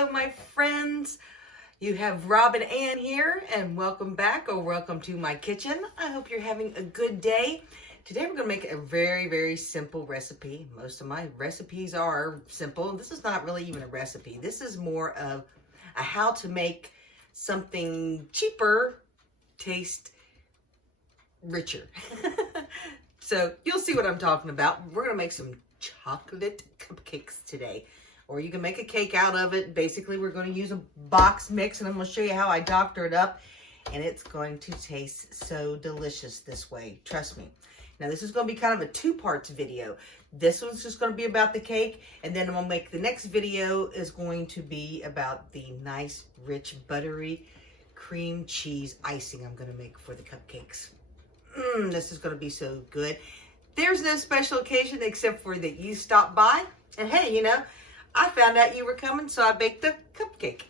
Hello, my friends. You have Rob and Ann here, and welcome back or welcome to my kitchen. I hope you're having a good day. Today we're going to make a very, very simple recipe. Most of my recipes are simple. This is not really even a recipe. This is more of a how to make something cheaper taste richer. So you'll see what I'm talking about. We're going to make some chocolate cupcakes today. Or you can make a cake out of it. Basically, we're going to use a box mix, and I'm going to show you how I doctor it up. And it's going to taste so delicious this way. Trust me. Now, this is going to be kind of a two-parts video. This one's just going to be about the cake. And then I'm going to make the next video is going to be about the nice, rich, buttery cream cheese icing I'm going to make for the cupcakes. This is going to be so good. There's no special occasion except for that you stopped by. And hey, you know, I found out you were coming, so I baked a cupcake.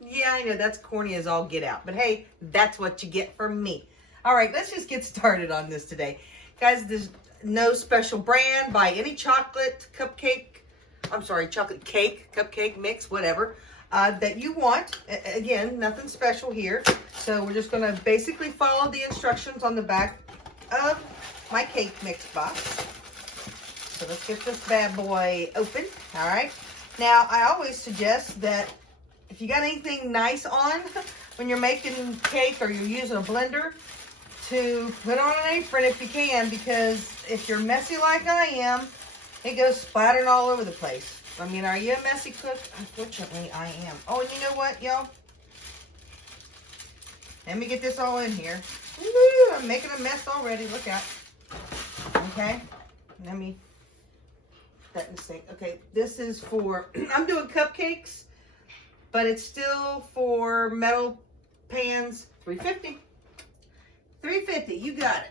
Yeah, I know, that's corny as all get out. But hey, that's what you get from me. All right, let's just get started on this today. Guys, there's no special brand. Buy any chocolate cake, cupcake mix, whatever, that you want. Again, nothing special here. So we're just going to basically follow the instructions on the back of my cake mix box. So let's get this bad boy open. All right. Now, I always suggest that if you got anything nice on when you're making cake or you're using a blender, to put on an apron if you can, because if you're messy like I am, it goes splattering all over the place. I mean, are you a messy cook? Unfortunately, I am. Oh, and you know what, y'all? Let me get this all in here. Woo, I'm making a mess already. Look out. Okay. Let me... that mistake. Okay, this is for, I'm doing cupcakes, but it's still for metal pans. $3.50. $3.50, you got it.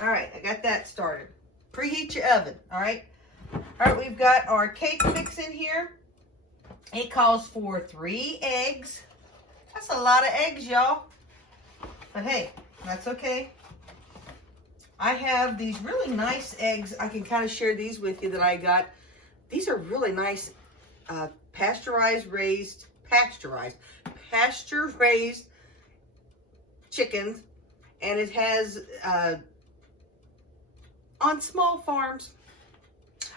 All right, I got that started. Preheat your oven, all right? All right, we've got our cake mix in here. It calls for 3 eggs. That's a lot of eggs, y'all. But hey, that's okay. I have these really nice eggs. I can kind of share these with you that I got. These are really nice pasture-raised chickens. And it has on small farms.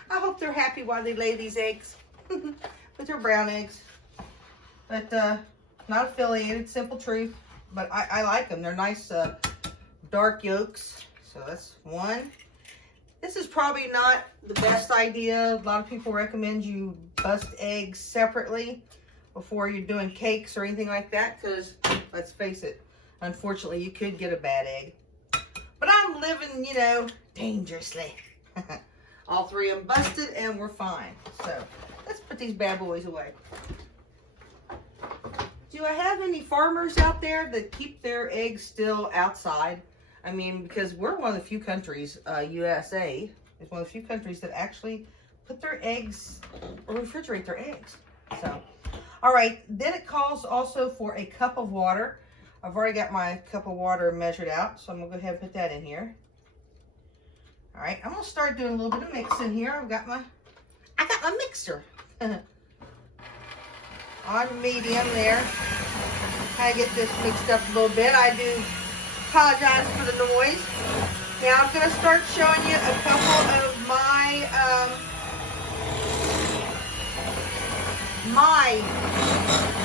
I hope they're happy while they lay these eggs. But they're brown eggs. But not affiliated, simple truth. But I like them. They're nice dark yolks. So that's one. This is probably not the best idea. A lot of people recommend you bust eggs separately before you're doing cakes or anything like that, because let's face it, unfortunately you could get a bad egg. But I'm living, you know, dangerously. All 3 of them busted and we're fine. So let's put these bad boys away. Do I have any farmers out there that keep their eggs still outside? I mean, because we're one of the few countries, USA is one of the few countries that actually put their eggs, or refrigerate their eggs. So, all right, then it calls also for a cup of water. I've already got my cup of water measured out, so I'm gonna go ahead and put that in here. All right, I'm gonna start doing a little bit of mixing here. I got my mixer on medium there. I get this mixed up a little bit. I do apologize for the noise. Now I'm going to start showing you a couple of my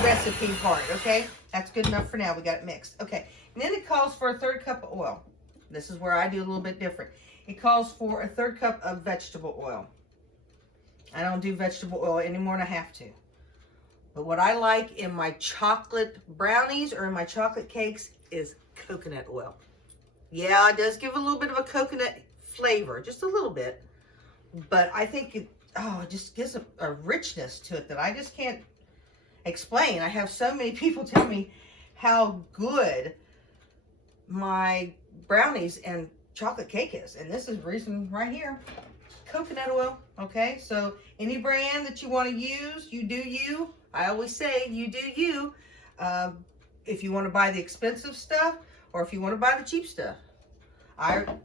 recipe part, okay? That's good enough for now. We got it mixed. Okay, and then it calls for a 1/3 cup of oil. This is where I do a little bit different. It calls for a 1/3 cup of vegetable oil. I don't do vegetable oil any more than I have to. But what I like in my chocolate brownies or in my chocolate cakes is coconut oil. Yeah, it does give a little bit of a coconut flavor, just a little bit. But I think it just gives a richness to it that I just can't explain. I have so many people tell me how good my brownies and chocolate cake is. And this is the reason right here. Coconut oil, okay? So any brand that you want to use, you do you. I always say you do you. If you want to buy the expensive stuff or if you want to buy the cheap stuff. I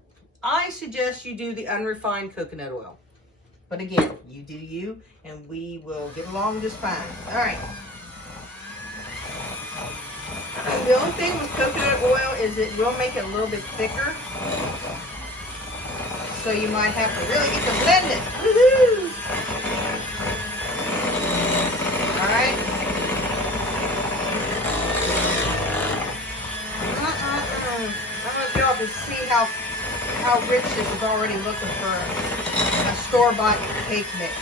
suggest you do the unrefined coconut oil. But again, you do you, and we will get along just fine. All right, The only thing with coconut oil is it will make it a little bit thicker. So you might have to really get to blend it. Woohoo! Alright. I don't know if y'all can see how rich this is already looking for a store-bought cake mix.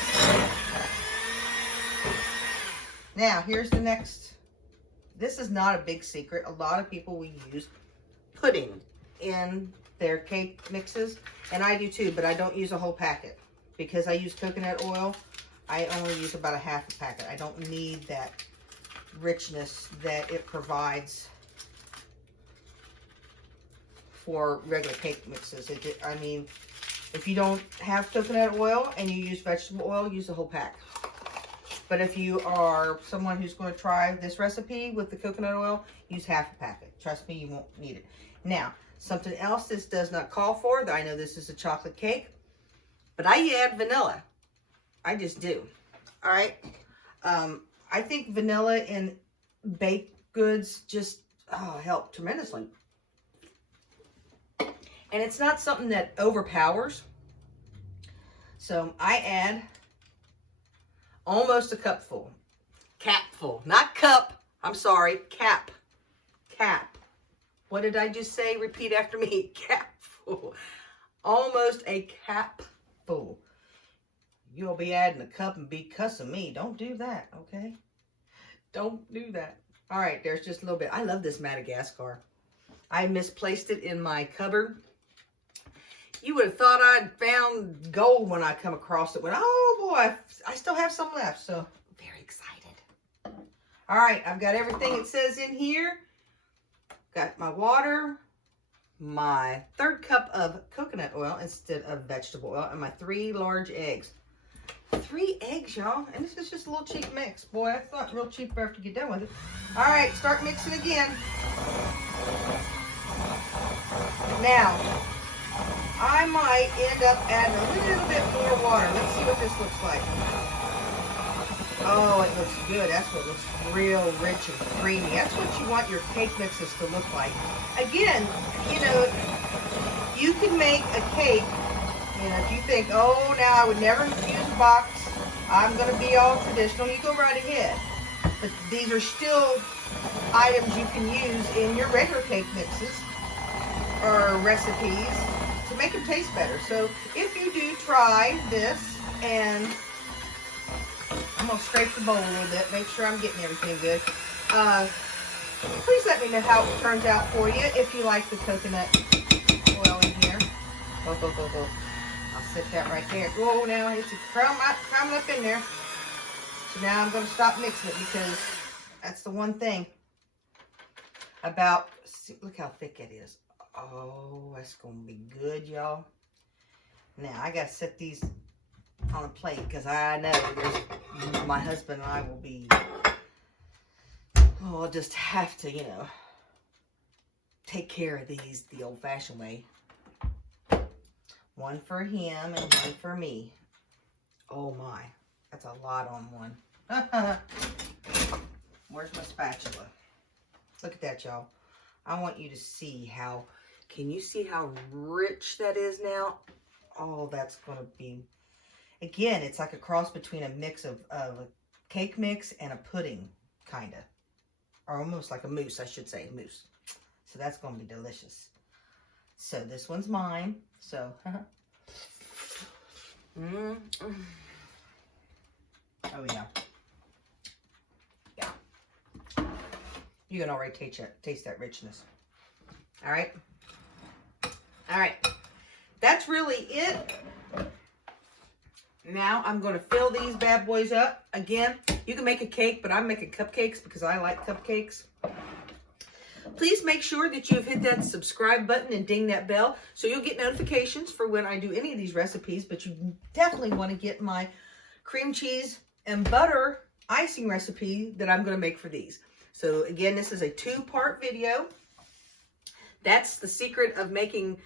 Now, here's the next. This is not a big secret. A lot of people will use pudding in their cake mixes, and I do too, but I don't use a whole packet because I use coconut oil. I only use about a half a packet. I don't need that richness that it provides for regular cake mixes. I mean, if you don't have coconut oil and you use vegetable oil, use the whole pack. But if you are someone who's going to try this recipe with the coconut oil, use half a packet. Trust me, you won't need it. Now, something else this does not call for, I know this is a chocolate cake, but I add vanilla. I just do. All right. I think vanilla in baked goods just help tremendously. And it's not something that overpowers. So I add almost a cupful. Capful. Not cup. I'm sorry. Cap. What did I just say? Repeat after me. Capful. Almost a capful. You'll be adding a cup and be cussing me. Don't do that, okay? Don't do that. All right, there's just a little bit. I love this Madagascar. I misplaced it in my cupboard. You would have thought I'd found gold when I come across it. But oh boy, I still have some left, so very excited. All right, I've got everything it says in here. Got my water, my 1/3 cup of coconut oil instead of vegetable oil, and my 3 large eggs. 3 eggs, y'all, and this is just a little cheap mix. Boy, that's not real cheap after you get done with it. All right, start mixing again. Now, I might end up adding a little bit more water. Let's see what this looks like. Oh, it looks good. That's what looks real rich and creamy. That's what you want your cake mixes to look like. Again, you know, you can make a cake, you know, if you think, oh, now I would never use a box, I'm going to be all traditional, you go right ahead. But these are still items you can use in your regular cake mixes or recipes to make them taste better. So if you do try this, and I'm going to scrape the bowl a little bit, make sure I'm getting everything good. Please let me know how it turns out for you if you like the coconut oil in here. I'll set that right there. Whoa, now it's crumbing up in there. So now I'm going to stop mixing it because that's the one thing about, see, look how thick it is. Oh, that's going to be good, y'all. Now, I got to set these on a plate because I know my husband and I will be, I'll just have to, you know, take care of these the old-fashioned way. One for him and one for me. Oh my, that's a lot on one. Where's my spatula? Look at that, y'all. I want you to see how, can you see how rich that is now? Oh, that's going to be, again, it's like a cross between a mix of a cake mix and a pudding, kind of. Or almost like a mousse, I should say, mousse. So that's going to be delicious. So this one's mine. So, oh yeah. Yeah. You can already taste that richness. All right. All right. That's really it. Now I'm going to fill these bad boys up. Again, you can make a cake, but I'm making cupcakes because I like cupcakes. Please make sure that you've hit that subscribe button and ding that bell so you'll get notifications for when I do any of these recipes. But you definitely want to get my cream cheese and butter icing recipe that I'm going to make for these. So again, this is a 2-part video. That's the secret of making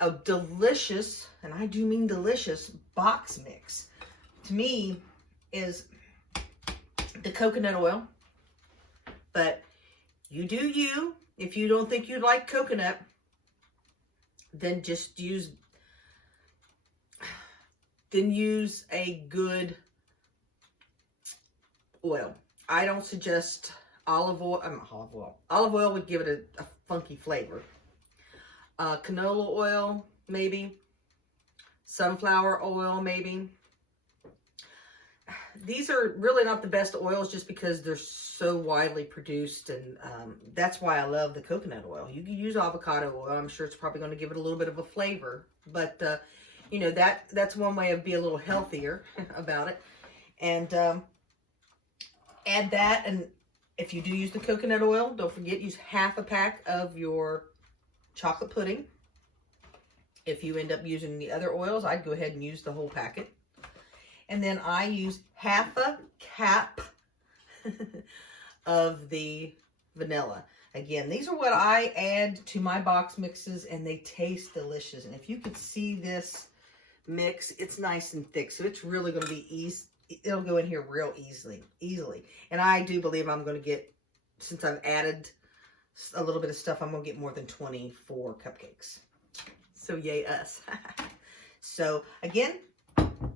a delicious, and I do mean delicious, box mix. To me, is the coconut oil. But You do you. If you don't think you'd like coconut, then just use a good oil. I don't suggest olive oil. Olive oil would give it a funky flavor. Canola oil, maybe. Sunflower oil, maybe. These are really not the best oils just because they're so widely produced, and that's why I love the coconut oil. You can use avocado oil. I'm sure it's probably going to give it a little bit of a flavor, but you know, that's one way of being a little healthier about it. And add that, and if you do use the coconut oil, don't forget, use half a pack of your chocolate pudding. If you end up using the other oils, I'd go ahead and use the whole packet. And then I use half a cap of the vanilla. Again, these are what I add to my box mixes, and they taste delicious. And if you could see this mix, it's nice and thick, so it's really going to be easy. It'll go in here real easily. And I do believe I'm going to get, since I've added a little bit of stuff, I'm going to get more than 24 cupcakes. So yay us. So again,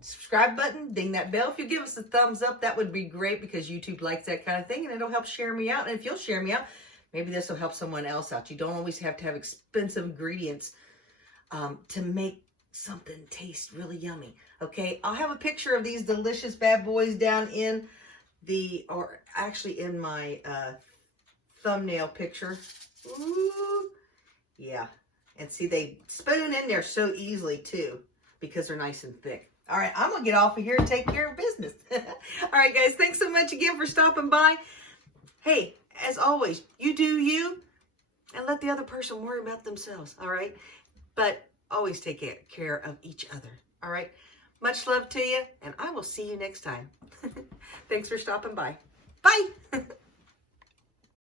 subscribe button, ding that bell. If you give us a thumbs up, that would be great, because YouTube likes that kind of thing, and it'll help share me out. And if you'll share me out, maybe this will help someone else out. You don't always have to have expensive ingredients to make something taste really yummy. Okay, I'll have a picture of these delicious bad boys down in or actually in my thumbnail picture. Ooh, yeah. And see, they spoon in there so easily too, because they're nice and thick. All right, I'm going to get off of here and take care of business. All right, guys, thanks so much again for stopping by. Hey, as always, you do you, and let the other person worry about themselves, all right? But always take care of each other, all right? Much love to you, and I will see you next time. Thanks for stopping by. Bye.